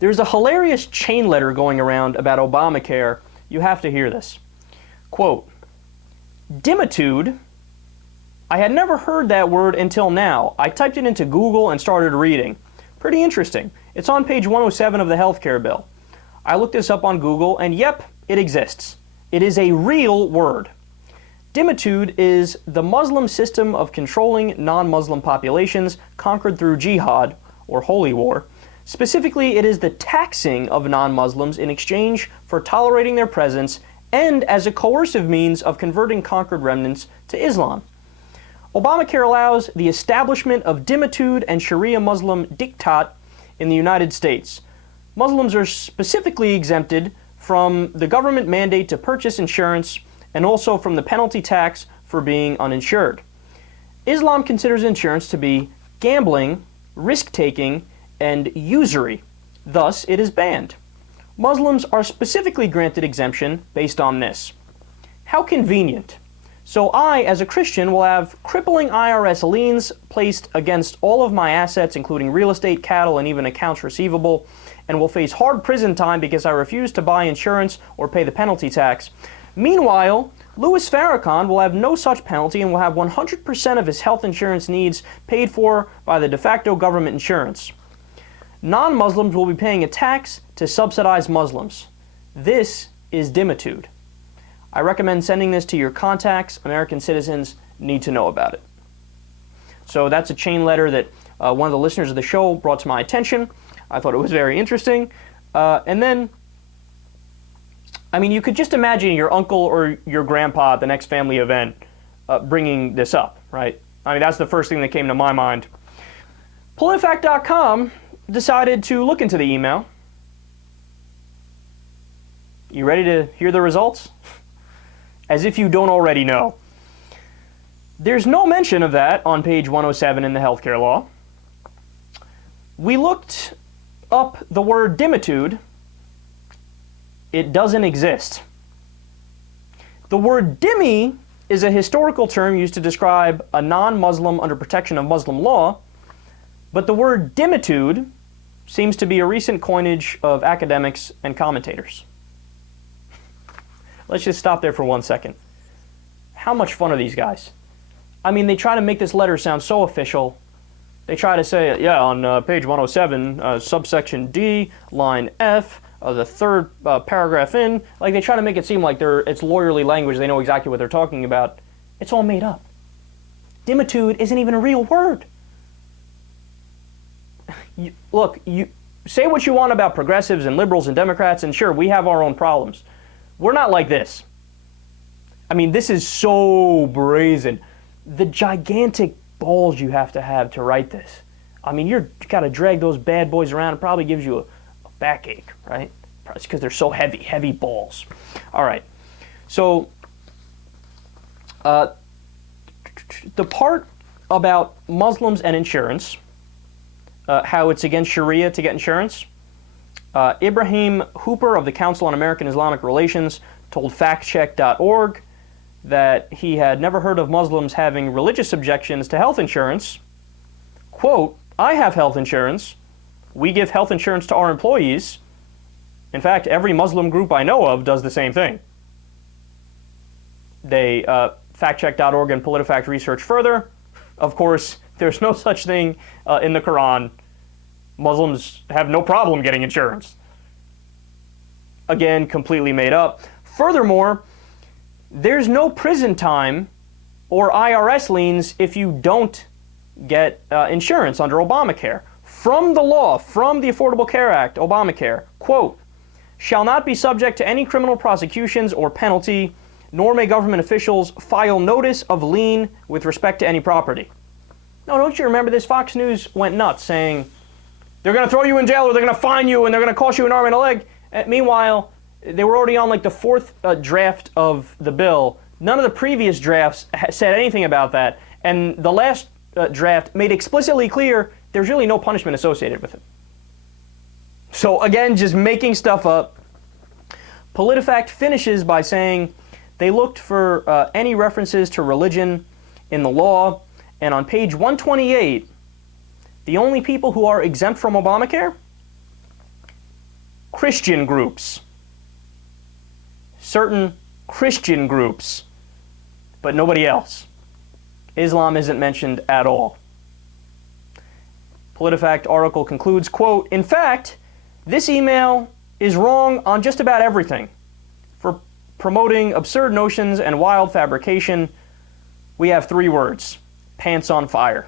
There's a hilarious chain letter going around about Obamacare. You have to hear this. Quote, "Dimitude. I had never heard that word until now. I typed it into Google and started reading. Pretty interesting. It's on page 107 of the healthcare bill. I looked this up on Google and yep, it exists. It is a real word. Dimitude is the Muslim system of controlling non-Muslim populations conquered through jihad, or holy war. Specifically, it is the taxing of non-Muslims in exchange for tolerating their presence and as a coercive means of converting conquered remnants to Islam. Obamacare allows the establishment of dimitude and Sharia Muslim diktat in the United States. Muslims are specifically exempted from the government mandate to purchase insurance and also from the penalty tax for being uninsured. Islam considers insurance to be gambling, risk-taking, and usury. Thus, it is banned. Muslims are specifically granted exemption based on this. How convenient. So I, as a Christian, will have crippling IRS liens placed against all of my assets, including real estate, cattle, and even accounts receivable, and will face hard prison time because I refuse to buy insurance or pay the penalty tax. Meanwhile, Louis Farrakhan will have no such penalty and will have 100% of his health insurance needs paid for by the de facto government insurance. Non-Muslims will be paying a tax to subsidize Muslims. This is dimitude. I recommend sending this to your contacts. American citizens need to know about it." So that's a chain letter that one of the listeners of the show brought to my attention. I thought it was very interesting. And then, I mean, you could just imagine your uncle or your grandpa at the next family event bringing this up, right? I mean, that's the first thing that came to my mind. PolitiFact.com decided to look into the email. You ready to hear the results? As if you don't already know. There's no mention of that on page 107 in the healthcare law. We looked up the word dimitude. It doesn't exist. The word dhimmi is a historical term used to describe a non-Muslim under protection of Muslim law, but the word dimitude seems to be a recent coinage of academics and commentators. Let's just stop there for 1 second. How much fun are these guys? I mean, they try to make this letter sound so official. They try to say, yeah, on page 107, subsection D, line F, the third paragraph in, like they try to make it seem like it's lawyerly language, they know exactly what they're talking about. It's all made up. Dimitude isn't even a real word. Look, you say what you want about progressives and liberals and Democrats, and sure, we have our own problems. We're not like this. I mean, this is so brazen. The gigantic balls you have to write this. I mean, you got to drag those bad boys around. It probably gives you a backache, right? It's because they're so heavy balls. All right. So, the part about Muslims and insurance, how it's against Sharia to get insurance. Ibrahim Hooper of the Council on American Islamic Relations told factcheck.org that he had never heard of Muslims having religious objections to health insurance. Quote, "I have health insurance. We give health insurance to our employees. In fact, every Muslim group I know of does the same thing." They factcheck.org and PolitiFact research further. Of course, there's no such thing in the Quran. Muslims have no problem getting insurance. Again, completely made up. Furthermore, there's no prison time or IRS liens if you don't get insurance under Obamacare. From the law, from the Affordable Care Act, Obamacare, quote, "shall not be subject to any criminal prosecutions or penalty, nor may government officials file notice of lien with respect to any property." No, don't you remember this? Fox News went nuts saying, they're going to throw you in jail or they're going to fine you and they're going to cost you an arm and a leg. Meanwhile, they were already on like the fourth draft of the bill. None of the previous drafts said anything about that. And the last draft made explicitly clear there's really no punishment associated with it. So again, just making stuff up. PolitiFact finishes by saying they looked for any references to religion in the law. And on page 128, the only people who are exempt from Obamacare, Christian groups. Certain Christian groups, but nobody else. Islam isn't mentioned at all. PolitiFact article concludes, quote, "In fact, this email is wrong on just about everything. For promoting absurd notions and wild fabrication, we have 3 words: pants on fire."